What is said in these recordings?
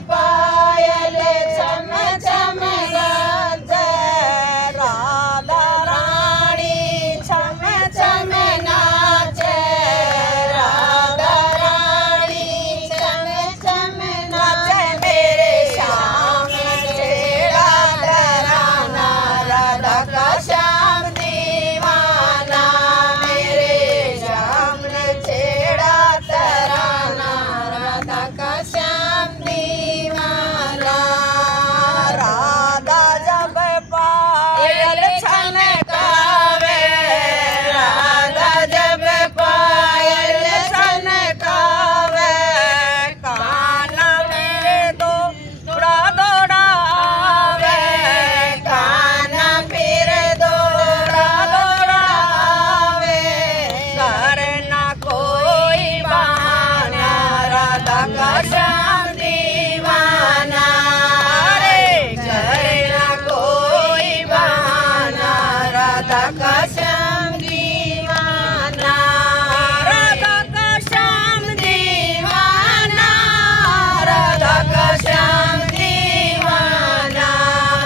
पायल चम चम गाजे, राधा रानी चम चम नाचे, राधा रानी चम चम नाचे। मेरे श्याम छेड़ा तराना, राधा का श्याम दीवाना, मेरे श्याम ने छेड़ा तराना, राधा का श्याम दीवाना। राधा जब पायल छनकावे, राधा जब पायल छनकावे, कान मेरे दौड़ा दौड़ावे, कान फिर दौड़ा दौड़ावे, करना कोई बहाना, राधा का श्याम दीवाना, अरे करना कोई बहाना, राधा का श्याम दीवाना, राधा का श्याम दीवाना, राधा का श्याम दीवाना,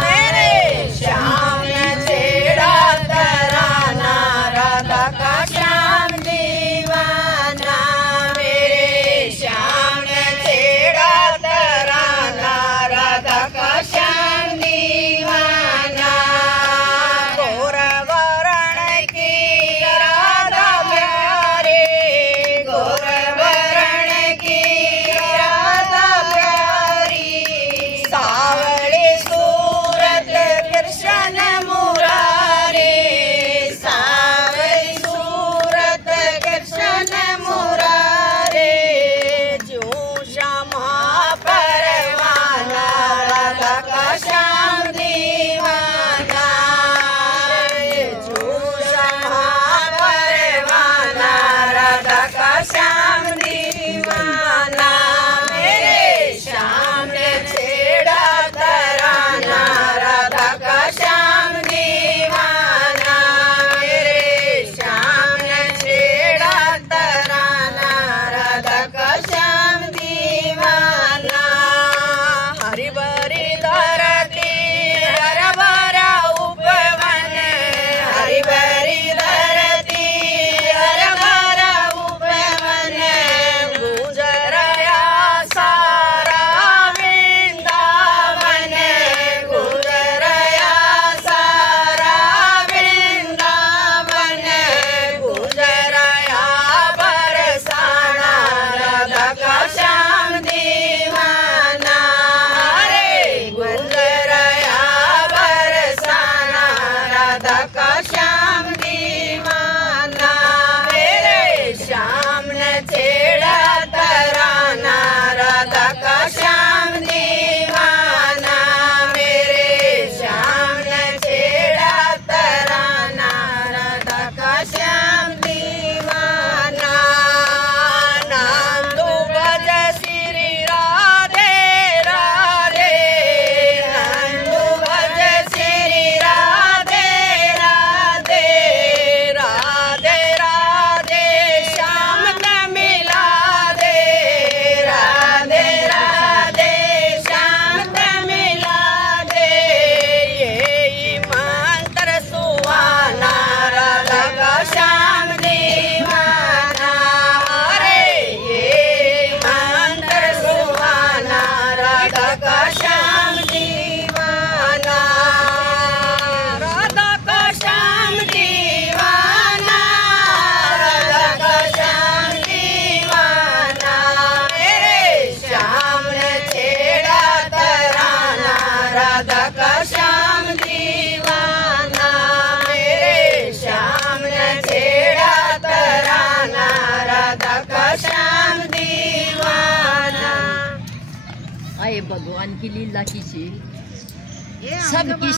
मेरे श्याम ने छेड़ा तराना, राधा का श्याम दीवाना, मेरे श्याम ने छेड़ा तराना, राधा का श्याम दीवाना। गोर वरण की राधा प्यारी, गोर वरण की राधा प्यारी, सावली सूरत कृष्ण मुरारी, सावली सूरत कृष्ण मुरारी, जो श्यामा परवाना, राधा का श्याम दीवाना, जो श्यामा परवाना, राधा का श्याम दीवाना, मेरे श्याम ने छेड़ा तराना, राधा का श्याम दीवाना, मेरे श्याम ने छेड़ा तराना, राधा का श्याम दीवाना। हरि भरी धरती हर भरा उपवन, हरि भरी धरती हर भरा उपवन, गुजरया सारा वृंदावन, गुजरया सारा वृंदावन, गुजरया बरसाना, राधा का श्याम दीवाना, अरे गुजरया बरसाना, राधा का श्याम दीवाना, मेरे श्याम ने छेड़ा तराना, राधा का श्याम दीवाना, मेरे श्याम ने छेड़ा तराना, राधा का श्याम दीवाना। नंदू भज श्री राधे राधे, नंदू भज श्री राधे राधे, राधे राधे श्याम न मिला दे, राधे राधे श्याम न मिला दे, यही मंत्र सुहाना, राधा का श्याम दीवाना, अरे ये मंत्र सुहाना, राधा का श्याम दीवाना, राधा का श्याम दीवाना, राधा का श्याम दीवाना, मेरे श्याम ने छेड़ा तराना, राधा का श्याम दीवाना, मेरे श्याम ने छेड़ा तराना, राधा का श्याम दीवाना। आए भगवान की लीला कीजिए, ये सबकी